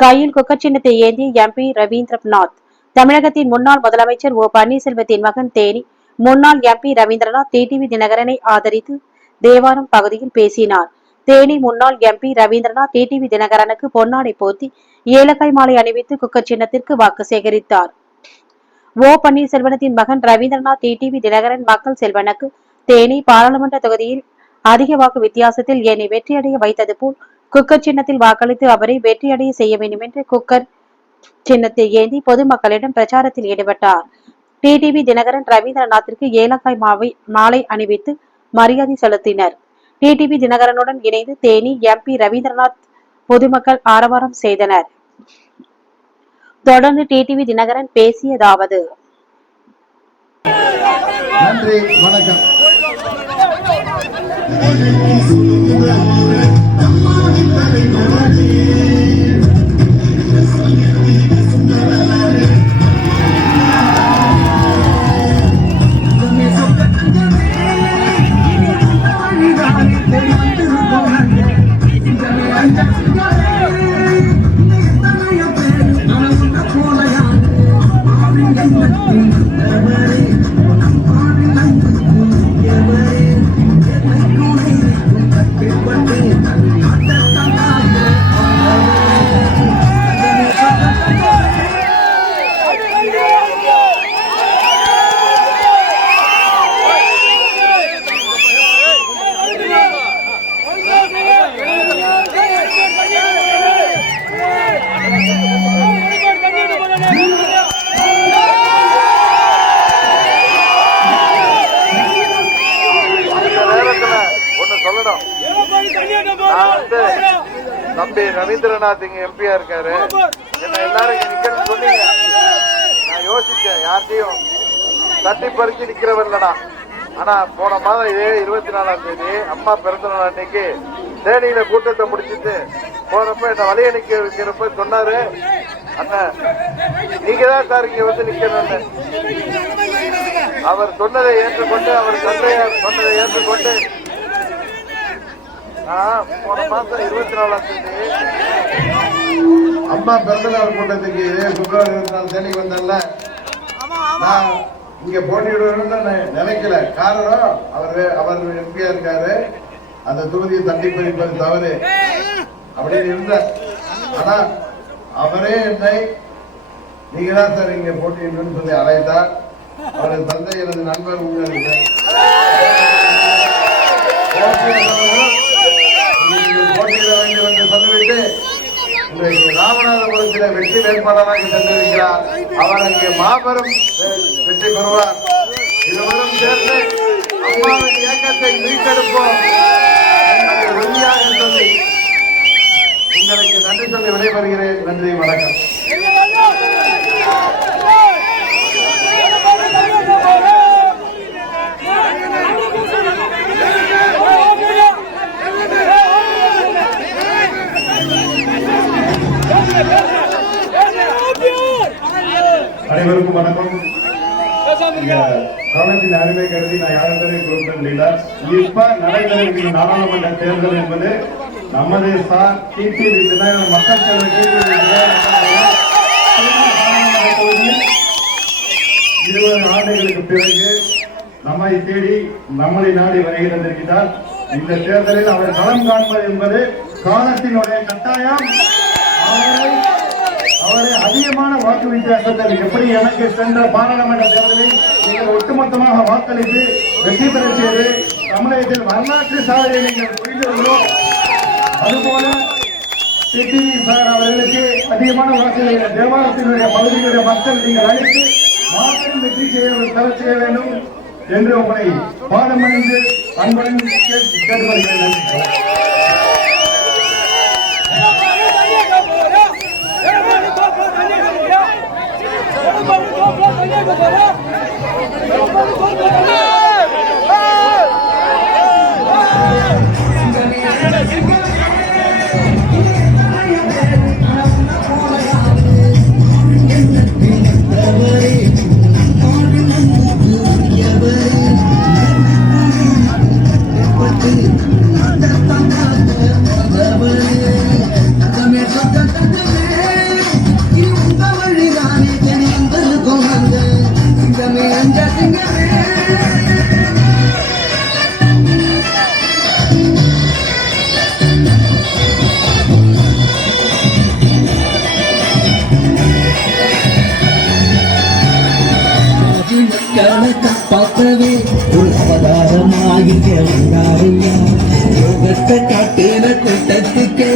கையில் குக்கர் சின்னத்தை ஏந்தி எம்பி ரவீந்திரநாத். தமிழகத்தின் முன்னாள் முதலமைச்சர் ஓ பன்னீர்செல்வத்தின் மகன் தேனி முன்னாள் எம்பி ரவீந்திரநாத் டிடிவி தினகரனை ஆதரித்து தேவாரம் பகுதியில் பேசினார். தேனி முன்னாள் எம்பி ரவீந்திரநாத் டிடிவி தினகரனுக்கு பொன்னாடை போர்த்தி ஏலக்காய் மாலை அணிவித்து குக்கர் சின்னத்திற்கு வாக்கு சேகரித்தார். ஓ பன்னீர்செல்வத்தின் மகன் ரவீந்திரநாத் டிடிவி தினகரன் மக்கள் செல்வனுக்கு தேனி பாராளுமன்ற தொகுதியில் அதிக வாக்கு வித்தியாசத்தில் என்னை வெற்றியடைய வைத்தது போல் குக்கர் சின்னத்தில் வாக்களித்து அவரை வெற்றியடைய செய்ய வேண்டும் என்று குக்கர் சின்னத்தை ஏந்தி பொதுமக்களிடம் பிரச்சாரத்தில் ஈடுபட்டார். டிடிவி தினகரன் ரவீந்திரநாத்திற்கு ஏலக்காய் மாலை அணிவித்து மரியாதை செலுத்தினர். டிடிவி தினகரனுடன் இணைந்து தேனி எம்பி ரவீந்திரநாத் பொதுமக்கள் ஆரவாரம் செய்தனர். தொடர்ந்து டிடிவி தினகரன் பேசியதாவது: நன்றி, வணக்கம். தம்பி ரவீந்திரநாத் இங்க எம்பியா இருக்காரு. என்ன எல்லாரும் இங்க நிக்கணும்னு சொன்னீங்க. நான் யோசிச்சேன், யார்ட்டையும் தட்டி பறிச்சு நிக்கிறவர்லடா. ஆனா போன மாதம் இதே 24ஆம் தேதி அம்மா பிறந்த நாள் அன்னைக்கு தேனியில கூட்டத்தை முடிச்சுட்டு போறப்ப என்ன வழிய நிக்க வைக்கிறப்ப சொன்னாரு, அண்ணன் நீங்க தான் சார் இங்க வந்து நிக்கணும்னு. அவர் சொன்னதை ஏற்றுக்கொண்டு, அவர் தந்தையார் சொன்னதை ஏற்றுக்கொண்டு போன மாசம் 24ஆம் தேதி அம்மா பிறந்தநாள் கூட்டத்துக்கு இதே பிப்ரவரி 24 தேதி வந்தேன்ல, நான் இங்க போட்டியிடுவேன்னு நினைக்கல. காரணம் அவர் எம்பியா இருக்காரு, அந்த தொகுதியை தட்டி பறிப்பது தவறு அப்படின்னு இருந்த. ஆனா அவரே என்னை நீங்க தான் சார் இங்க போட்டியிடுன்னு சொல்லி அழைத்தார். அவரது தந்தை எனது நண்பர் உங்களுக்கு போட்டியிட வேண்டும் என்று சொல்லிவிட்டு இன்றைக்கு ராமநாதபுரத்தில் வெற்றி வேட்பாளராக சென்றிருக்கிறார். அவர் அங்கே மாபெரும் வெற்றி பெறுவார். இருவரும் சேர்ந்து அம்மாவின் இயக்கத்தை மீட்டெடுப்போம் என்பதை உறுதியாக சொல்லி உங்களுக்கு நன்றி சொல்லி விடைபெறுகிறேன். நன்றி, வணக்கம். அனைவருக்கும் வணக்கம். காலத்தின் அருமை கருதி நான் யாரும் கொடுக்கல. இப்ப நடைபெற நாடாளுமன்ற தேர்தல் என்பது நமது மக்கள் தொகுதியில் 20 ஆண்டுகளுக்கு பிறகு நம்மை தேடி நம்மளை நாடி வருகிறதற்கால் இந்த தேர்தலில் அவர் களம் காண்பது என்பது காலத்தினுடைய கட்டாயம். அவரை அதிகமான வாக்கு வித்தியாசத்தில் எப்படி எனக்கு சென்ற பாராளுமன்ற தேர்தலில் நீங்கள் ஒட்டுமொத்தமாக வாக்களித்து வெற்றி பெற செய்து தமிழகத்தில் வரலாற்று சாதனை நீங்கள் புரிந்துள்ளோம். அதுபோல டிடிவி சார் அவர்களுக்கு அதிகமான வாக்குகளை தேவாலயத்தினுடைய பகுதியினுடைய மக்கள் நீங்கள் அழைத்து மாபெரும் வெற்றி செய்ய வேண்டும் என்று உங்களை பாதமணிந்து அன்புடன் கேட்டுக்கொள்கிறேன். Thank you. பார்க்கவே ஒரு அவதாரமாயிக்க வந்தாரையா யோகத்தை காட்டுற கூட்டத்துக்கு